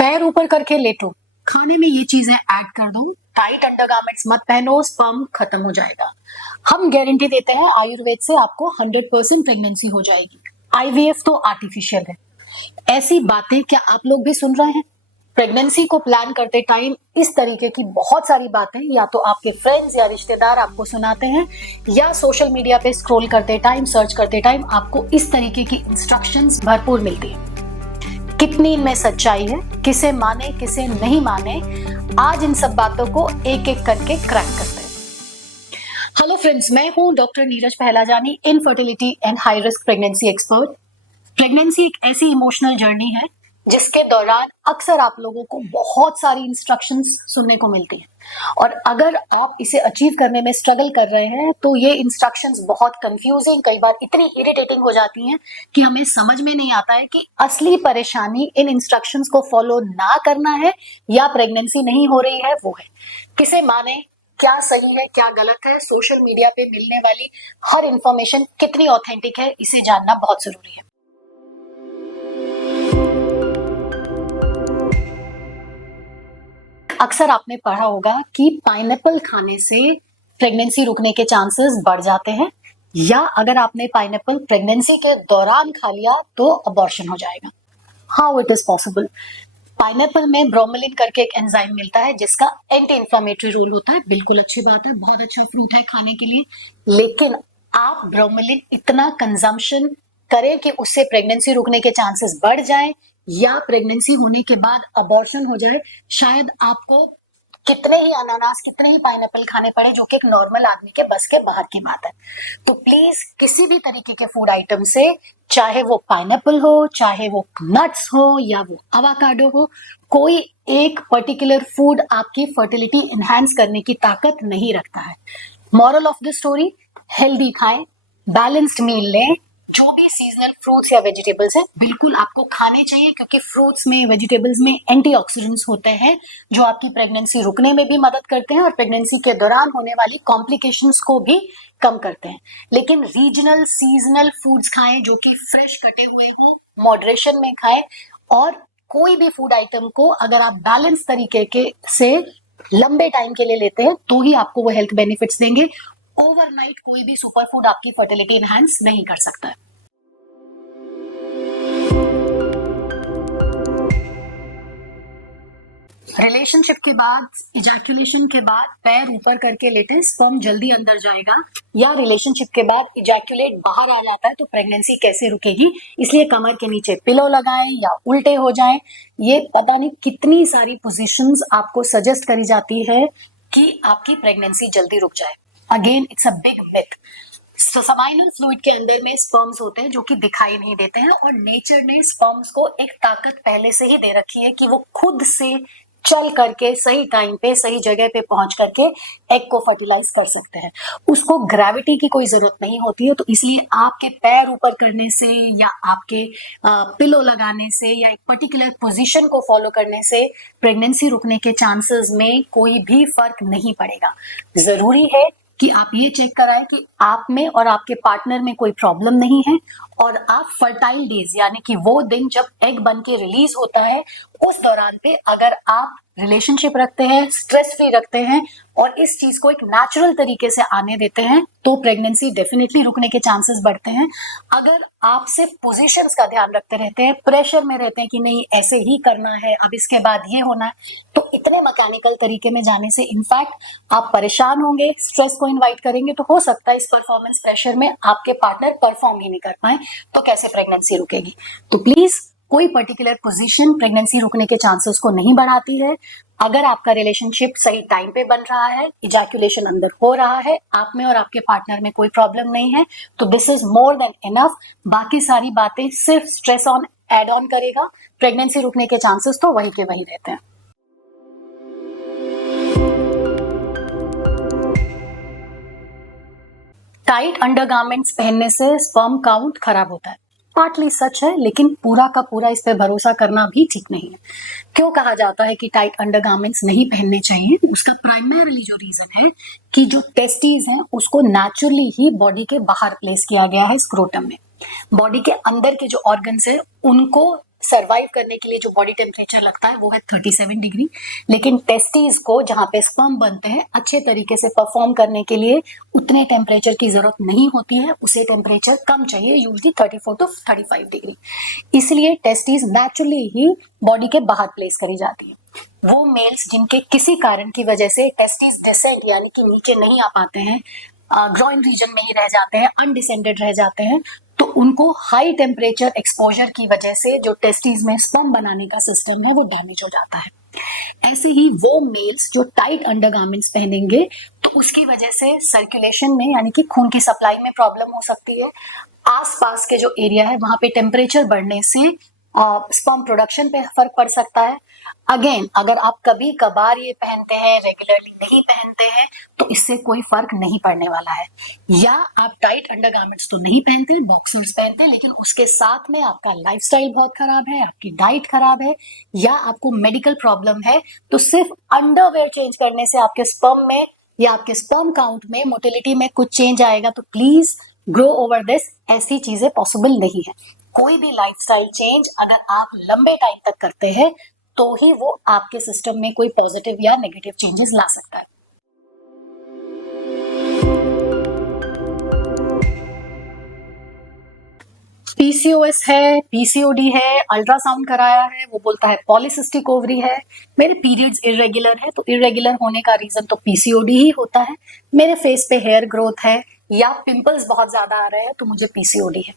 पैर ऊपर करके लेटो, खाने में ये चीजें ऐड कर दो, टाइट अंडरगारमेंट्स मत पहनो, स्पर्म खत्म हो जाएगा। हम गारंटी देते हैं आयुर्वेद से आपको 100% प्रेगनेंसी हो जाएगी। आईवीएफ तो आर्टिफिशियल है। ऐसी बातें क्या आप लोग भी सुन रहे हैं? प्रेगनेंसी को प्लान करते टाइम इस तरीके की बहुत सारी बातें या तो आपके फ्रेंड्स या रिश्तेदार आपको सुनाते हैं, या सोशल मीडिया पे स्क्रॉल करते टाइम, सर्च करते टाइम आपको इस तरीके की इंस्ट्रक्शंस भरपूर मिलती है। कितनी इनमें सच्चाई है, किसे माने किसे नहीं माने, आज इन सब बातों को एक एक करके क्रैक करते हैं। हेलो फ्रेंड्स, मैं हूं doctor Neeraj Pahlajani, infertility and high risk pregnancy expert. Pregnancy एक ऐसी इमोशनल जर्नी है जिसके दौरान अक्सर आप लोगों को बहुत सारी इंस्ट्रक्शंस सुनने को मिलती हैं, और अगर आप इसे अचीव करने में स्ट्रगल कर रहे हैं तो ये इंस्ट्रक्शंस बहुत कंफ्यूजिंग, कई बार इतनी इरिटेटिंग हो जाती हैं कि हमें समझ में नहीं आता है कि असली परेशानी इन इंस्ट्रक्शंस को फॉलो ना करना है या प्रेगनेंसी नहीं हो रही है वो है। किसे माने, क्या सही है क्या गलत है, सोशल मीडिया पे मिलने वाली हर इंफॉर्मेशन कितनी ऑथेंटिक है, इसे जानना बहुत जरूरी है। अक्सर आपने पढ़ा होगा कि पाइनएप्पल खाने से प्रेगनेंसी रुकने के चांसेस बढ़ जाते हैं, या अगर आपने पाइनएप्पल प्रेगनेंसी के दौरान खा लिया तो अबॉर्शन हो जाएगा। How it is possible? Pineapple में ब्रोमेलिन करके एक एंजाइम मिलता है जिसका एंटी इंफ्लेमेटरी रोल होता है। बिल्कुल अच्छी बात है, बहुत अच्छा फ्रूट है खाने के लिए, लेकिन आप ब्रोमेलिन इतना कंजम्पशन करें कि उससे प्रेगनेंसी रुकने के चांसेस बढ़ जाएं या प्रेगनेंसी होने के बाद अबॉर्शन हो जाए, शायद आपको कितने ही अनानास, कितने ही पाइनएप्पल खाने पड़े, जो कि एक नॉर्मल आदमी के बस के बाहर की बात है। तो प्लीज किसी भी तरीके के फूड आइटम से, चाहे वो पाइनएप्पल हो, चाहे वो नट्स हो या वो अवाकाडो हो, कोई एक पर्टिकुलर फूड आपकी फर्टिलिटी एनहांस करने की ताकत नहीं रखता है। Moral of the story, healthy खाएं, बैलेंस्ड मील लें, जो भी सीजनल फ्रूट्स या वेजिटेबल्स हैं बिल्कुल आपको खाने चाहिए, क्योंकि फ्रूट्स में, वेजिटेबल्स में एंटीऑक्सीडेंट्स होते हैं जो आपकी प्रेगनेंसी रुकने में भी मदद करते हैं और प्रेगनेंसी के दौरान होने वाली कॉम्प्लिकेशंस को भी कम करते हैं। लेकिन रीजनल सीजनल फूड्स खाएं जो कि फ्रेश कटे हुए हो, मॉडरेशन में खाएं, और कोई भी फूड आइटम को अगर आप बैलेंस तरीके के से लंबे टाइम के लिए लेते हैं तो ही आपको वो हेल्थ बेनिफिट्स देंगे। ओवरनाइट कोई भी सुपर फूड आपकी फर्टिलिटी एनहांस नहीं कर सकता है। रिलेशनशिप के बाद, इजैक्यूलेशन के बाद पैर ऊपर करके लेटे, स्पर्म जल्दी अंदर जाएगा, या रिलेशनशिप के बाद इजैक्यूलेट बाहर आ जाता है तो प्रेगनेंसी कैसे रुकेगी? इसलिए कमर के नीचे पिलो लगाएं या उल्टे हो जाएं। ये पता नहीं कितनी सारी पोजीशंस आपको सजेस्ट करी जाती है कि आपकी प्रेगनेंसी जल्दी रुक जाए। Again it's a big myth. Seminal fluid के अंदर में स्पर्म्स होते हैं जो कि दिखाई नहीं देते हैं, और नेचर ने स्पर्म्स को एक ताकत पहले से ही दे रखी है कि वो खुद से चल करके सही टाइम पे सही जगह पे पहुंच करके एग को फर्टिलाइज कर सकते हैं। उसको ग्रेविटी की कोई जरूरत नहीं होती है, तो इसलिए आपके पैर ऊपर करने से या आपके पिलो लगाने से या एक पर्टिकुलर पोजीशन को फॉलो करने से प्रेगनेंसी रुकने के चांसेस में कोई भी फर्क नहीं पड़ेगा। जरूरी है कि आप ये चेक कराएं कि आप में और आपके पार्टनर में कोई प्रॉब्लम नहीं है, और आप फर्टाइल डेज यानी कि वो दिन जब एग बन के रिलीज होता है उस दौरान पे अगर आप रिलेशनशिप रखते हैं, स्ट्रेस फ्री रखते हैं और इस चीज को एक नेचुरल तरीके से आने देते हैं तो प्रेगनेंसी डेफिनेटली रुकने के चांसेस बढ़ते हैं। अगर आप सिर्फ पोजीशंस का ध्यान रखते रहते हैं, प्रेशर में रहते हैं कि नहीं ऐसे ही करना है, अब इसके बाद ये होना है, तो इतने मैकेनिकल तरीके में जाने से इनफैक्ट आप परेशान होंगे, स्ट्रेस को इन्वाइट करेंगे, तो हो सकता है इस परफॉर्मेंस प्रेशर में आपके पार्टनर परफॉर्म ही नहीं कर पाए, तो कैसे प्रेगनेंसी रुकेगी? तो प्लीज कोई पर्टिकुलर पोजीशन प्रेगनेंसी रुकने के चांसेस को नहीं बढ़ाती है। अगर आपका रिलेशनशिप सही टाइम पे बन रहा है, इजैक्यूलेशन अंदर हो रहा है, आप में और आपके पार्टनर में कोई प्रॉब्लम नहीं है, तो this is more than enough. बाकी सारी बातें सिर्फ स्ट्रेस ऑन एड ऑन करेगा, प्रेगनेंसी रुकने के चांसेस तो वही के वही रहते हैं। टाइट अंडरगारमेंट्स पहनने से स्पर्म काउंट खराब होता है। पार्टली सच है, लेकिन पूरा का पूरा इस पे भरोसा करना भी ठीक नहीं है। क्यों कहा जाता है कि टाइट अंडरगारमेंट्स नहीं पहनने चाहिए? उसका प्राइमरीली जो रीजन है कि जो टेस्टीज हैं उसको नेचुरली ही बॉडी के बाहर प्लेस किया गया है, स्क्रोटम में। बॉडी के अंदर के जो ऑर्गन्स है उनको सरवाइव करने के लिए जो बॉडी टेम्परेचर लगता है वो है 37 डिग्री, लेकिन टेस्टीज को जहाँ पे स्पर्म बनते हैं अच्छे तरीके से परफॉर्म करने के लिए उतने टेम्परेचर की जरूरत नहीं होती है, उसे टेम्परेचर कम चाहिए, यूजली 34 टू 35 डिग्री। इसलिए टेस्टीज नेचुरली ही बॉडी के बाहर प्लेस करी जाती है। वो मेल्स जिनके किसी कारण की वजह से टेस्टीज डिसेंट यानी कि नीचे नहीं आ पाते हैं, ग्रॉइन रीजन में ही रह जाते हैं, अनडिसेंडेड रह जाते हैं, तो उनको हाई टेम्परेचर एक्सपोजर की वजह से जो टेस्टीज में स्पर्म बनाने का सिस्टम है वो डैमेज हो जाता है। ऐसे ही वो मेल्स जो टाइट अंडरगारमेंट्स पहनेंगे तो उसकी वजह से सर्कुलेशन में यानी कि खून की सप्लाई में प्रॉब्लम हो सकती है। आसपास के जो एरिया है वहां पे टेम्परेचर बढ़ने से स्पर्म प्रोडक्शन पे फर्क पड़ सकता है। अगेन, अगर आप कभी कभार ये पहनते हैं, रेगुलरली नहीं पहनते हैं, तो इससे कोई फर्क नहीं पड़ने वाला है। या आप टाइट अंडरगारमेंट्स तो नहीं पहनते, बॉक्सर्स पहनते हैं, लेकिन उसके साथ में आपका लाइफस्टाइल बहुत खराब है, आपकी डाइट खराब है, या आपको मेडिकल प्रॉब्लम है, तो सिर्फ अंडरवेयर चेंज करने से आपके स्पर्म में या आपके स्पर्म काउंट में, मोटिलिटी में कुछ चेंज आएगा, तो प्लीज ग्रो ओवर दिस। ऐसी चीजें पॉसिबल नहीं है। कोई भी लाइफस्टाइल चेंज अगर आप लंबे टाइम तक करते हैं तो ही वो आपके सिस्टम में कोई पॉजिटिव या नेगेटिव चेंजेस ला सकता है। पीसीओएस है, पीसीओडी है, अल्ट्रासाउंड कराया है, वो बोलता है पॉलीसिस्टिक ओवरी है। मेरे पीरियड्स इरेगुलर है, तो इरेगुलर होने का रीजन तो पीसीओडी ही होता है। मेरे फेस पे हेयर ग्रोथ है या पिंपल्स बहुत ज्यादा आ रहे हैं तो मुझे पीसीओडी है।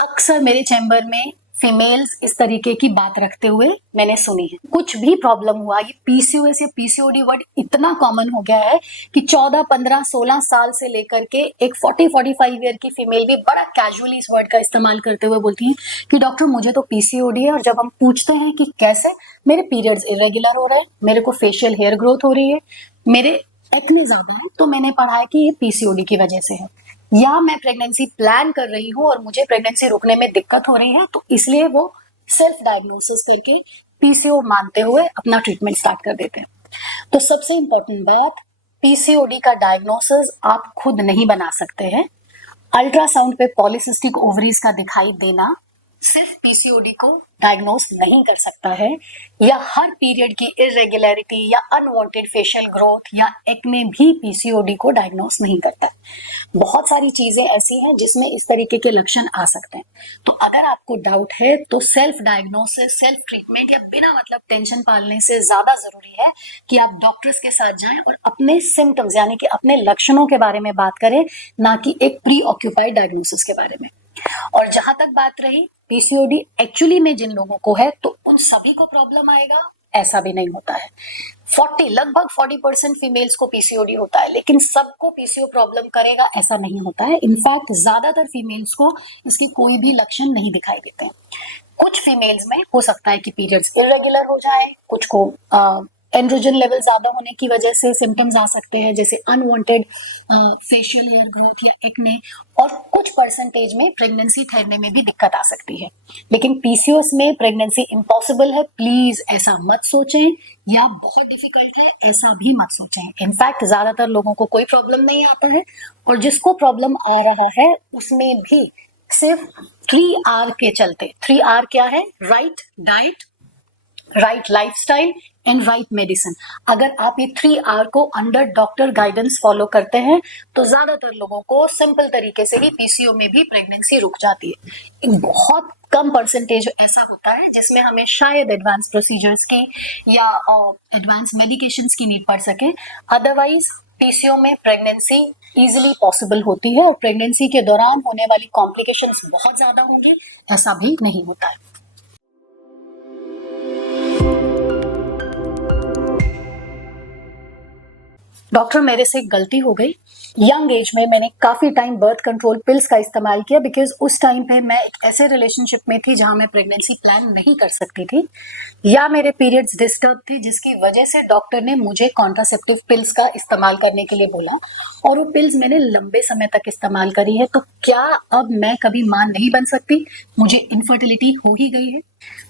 अक्सर मेरे चैम्बर में फीमेल्स इस तरीके की बात रखते हुए मैंने सुनी है। कुछ भी प्रॉब्लम हुआ, ये पीसीओएस या पीसीओडी वर्ड इतना कॉमन हो गया है कि 14, 15, 16 साल से लेकर के एक 40-45 ईयर की फीमेल भी बड़ा कैजुअली इस वर्ड का इस्तेमाल करते हुए बोलती है कि डॉक्टर मुझे तो पीसीओडी है। और जब हम पूछते हैं कि कैसे, मेरे पीरियड्स इरेगुलर हो रहे हैं, मेरे को फेशियल हेयर ग्रोथ हो रही है, मेरे इतने ज्यादा है, तो मैंने पढ़ा है कि ये पीसीओडी की वजह से है, या मैं प्रेगनेंसी प्लान कर रही हूँ और मुझे प्रेगनेंसी रुकने में दिक्कत हो रही है, तो इसलिए वो सेल्फ डायग्नोसिस करके पीसीओ मानते हुए अपना ट्रीटमेंट स्टार्ट कर देते हैं। तो सबसे इंपॉर्टेंट बात, पीसीओडी का डायग्नोसिस आप खुद नहीं बना सकते हैं। अल्ट्रासाउंड पे पॉलीसिस्टिक ओवरीज का दिखाई देना सिर्फ पीसीओडी को डायग्नोस नहीं कर सकता है, या हर पीरियड की इरेगुलरिटी या अनवांटेड फेशियल ग्रोथ या एक्ने भी पीसीओडी को डायग्नोस नहीं करता है। बहुत सारी चीजें ऐसी हैं जिसमें इस तरीके के लक्षण आ सकते हैं। तो अगर आपको डाउट है तो सेल्फ डायग्नोसिस, सेल्फ ट्रीटमेंट या बिना मतलब टेंशन पालने से ज्यादा जरूरी है कि आप डॉक्टर्स के साथ जाएं और अपने सिम्टम्स यानी कि अपने लक्षणों के बारे में बात करें, ना कि एक प्री ऑक्यूपाइड डायग्नोसिस के बारे में। और जहां तक बात रही पीसीओडी एक्चुअली में जिन लोगों को है, तो उन सभी को प्रॉब्लम आएगा, ऐसा भी नहीं होता है। लगभग 40% फीमेल्स को पीसीओडी होता है, लेकिन सबको पीसीओ प्रॉब्लम करेगा ऐसा नहीं होता है। इनफैक्ट ज्यादातर फीमेल्स को इसके कोई भी लक्षण नहीं दिखाई देते हैं। कुछ फीमेल्स में हो सकता है कि पीरियड्स इरेगुलर हो जाए, कुछ को एंड्रोजन लेवल ज्यादा होने की वजह से सिम्टम्स आ सकते हैं, जैसे अनवांटेड फेशियल हेयर ग्रोथ या एक्ने, और कुछ परसेंटेज में प्रेगनेंसी ठहरने में भी दिक्कत आ सकती है। लेकिन पीसीओएस में प्रेगनेंसी इम्पॉसिबल है, प्लीज ऐसा मत सोचें, या बहुत डिफिकल्ट है ऐसा भी मत सोचें। इनफैक्ट ज्यादातर लोगों को कोई प्रॉब्लम नहीं आता है, और जिसको प्रॉब्लम आ रहा है उसमें भी सिर्फ 3R के चलते। 3R क्या है? Right diet, right lifestyle and right medicine. अगर आप ये 3R को अंडर डॉक्टर गाइडेंस फॉलो करते हैं तो ज्यादातर लोगों को सिंपल तरीके से ही पीसीओ में भी प्रेगनेंसी रुक जाती है। एक बहुत कम परसेंटेज ऐसा होता है जिसमें हमें शायद एडवांस प्रोसीजर्स की या एडवांस मेडिकेशंस की नीड पड़ सके। अदरवाइज पीसीओ में प्रेगनेंसी इजीली पॉसिबल होती है, और प्रेगनेंसी के दौरान होने वाली कॉम्प्लिकेशंस बहुत ज्यादा होंगे ऐसा भी नहीं होता है। डॉक्टर मेरे से एक गलती हो गई। यंग एज में मैंने काफी टाइम बर्थ कंट्रोल पिल्स का इस्तेमाल किया, बिकॉज उस टाइम पे मैं एक ऐसे रिलेशनशिप में थी जहां मैं प्रेगनेंसी प्लान नहीं कर सकती थी, या मेरे पीरियड्स डिस्टर्ब थे, जिसकी वजह से डॉक्टर ने मुझे कॉन्ट्रासेप्टिव पिल्स का इस्तेमाल करने के लिए बोला, और वो पिल्स मैंने लंबे समय तक इस्तेमाल करी है। तो क्या अब मैं कभी मां नहीं बन सकती? मुझे इनफर्टिलिटी हो ही गई है।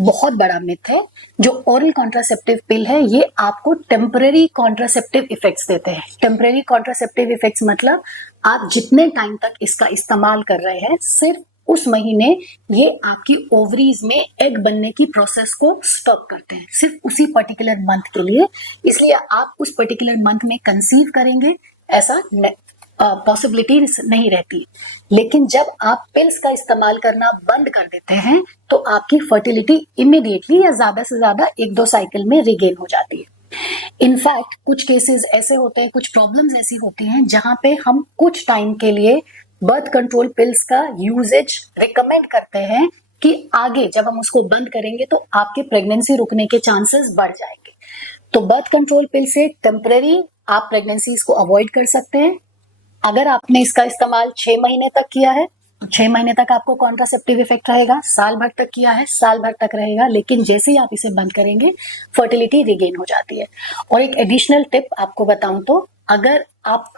बहुत बड़ा मिथ है। जो ओरल कॉन्ट्रासेप्टिव पिल है ये आपको टेम्पररी कॉन्ट्रासेप्टिव इफेक्ट्स देते हैं। टेम्पररी कॉन्ट्रासेप्टिव इफेक्ट्स मतलब आप जितने टाइम तक इसका इस्तेमाल कर रहे हैं सिर्फ उस महीने ये आपकी ओवरीज में एग बनने की प्रोसेस को स्टॉप करते हैं, सिर्फ उसी पर्टिकुलर मंथ के लिए। इसलिए आप उस पर्टिकुलर मंथ में कंसीव करेंगे ऐसा पॉसिबिलिटी नहीं रहती। लेकिन जब आप पिल्स का इस्तेमाल करना बंद कर देते हैं तो आपकी फर्टिलिटी इमीडिएटली या ज्यादा से ज्यादा 1-2 साइकिल में रिगेन हो जाती है। इनफैक्ट कुछ केसेस ऐसे होते हैं, कुछ प्रॉब्लम्स ऐसी होती हैं जहां पे हम कुछ टाइम के लिए बर्थ कंट्रोल पिल्स का यूजेज रिकमेंड करते हैं कि आगे जब हम उसको बंद करेंगे तो आपके प्रेगनेंसी रुकने के चांसेस बढ़ जाएंगे। तो बर्थ कंट्रोल पिल से टेम्पररी आप प्रेगनेंसीज को अवॉइड कर सकते हैं। अगर आपने इसका इस्तेमाल 6 महीने तक किया है तो 6 महीने तक आपको कॉन्ट्रासेप्टिव इफेक्ट रहेगा, साल भर तक किया है साल भर तक रहेगा, लेकिन जैसे ही आप इसे बंद करेंगे फर्टिलिटी रिगेन हो जाती है। और एक एडिशनल टिप आपको बताऊं तो अगर आप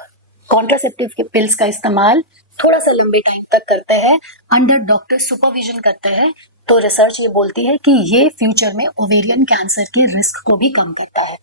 कॉन्ट्रासेप्टिव पिल्स का इस्तेमाल थोड़ा सा लंबे टाइम तक करते हैं, अंडर डॉक्टर सुपरविजन करते हैं, तो रिसर्च ये बोलती है कि ये फ्यूचर में ओवेरियन कैंसर के रिस्क को भी कम करता है।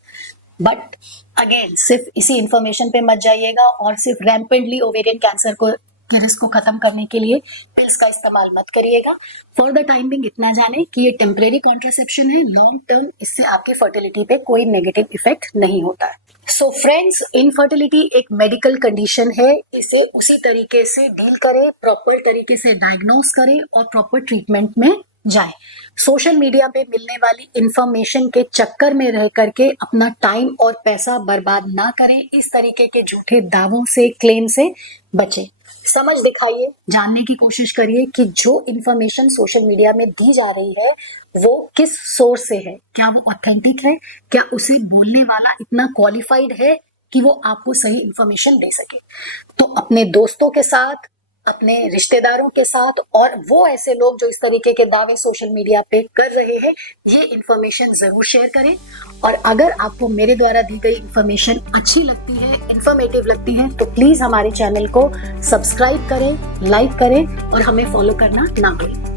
बट अगेन सिर्फ इसी इंफॉर्मेशन पे मत जाइएगा और सिर्फ रैम्पेंटली ओवेरियन कैंसर को के रिस्क को खत्म करने के लिए पिल्स का इस्तेमाल मत करिएगा। फॉर द टाइम बिंग इतना जाने कि ये टेम्परेरी कॉन्ट्रासेप्शन है, लॉन्ग टर्म इससे आपकी फर्टिलिटी पे कोई नेगेटिव इफेक्ट नहीं होता है। सो फ्रेंड्स, इनफर्टिलिटी एक मेडिकल कंडीशन है, इसे उसी तरीके से डील करें, प्रॉपर तरीके से डायग्नोस करें और प्रॉपर ट्रीटमेंट में जाए। सोशल मीडिया पे मिलने वाली इंफॉर्मेशन के चक्कर में रह करके अपना टाइम और पैसा बर्बाद ना करें। इस तरीके के झूठे दावों से, क्लेम से बचें। समझ दिखाइए, जानने की कोशिश करिए कि जो इंफॉर्मेशन सोशल मीडिया में दी जा रही है वो किस सोर्स से है, क्या वो ऑथेंटिक है, क्या उसे बोलने वाला इतना क्वालिफाइड है कि वो आपको सही इंफॉर्मेशन दे सके। तो अपने दोस्तों के साथ, अपने रिश्तेदारों के साथ और वो ऐसे लोग जो इस तरीके के दावे सोशल मीडिया पे कर रहे हैं, ये इंफॉर्मेशन जरूर शेयर करें। और अगर आपको मेरे द्वारा दी गई इंफॉर्मेशन अच्छी लगती है, इंफॉर्मेटिव लगती है, तो प्लीज हमारे चैनल को सब्सक्राइब करें, लाइक करें और हमें फॉलो करना ना भूलें।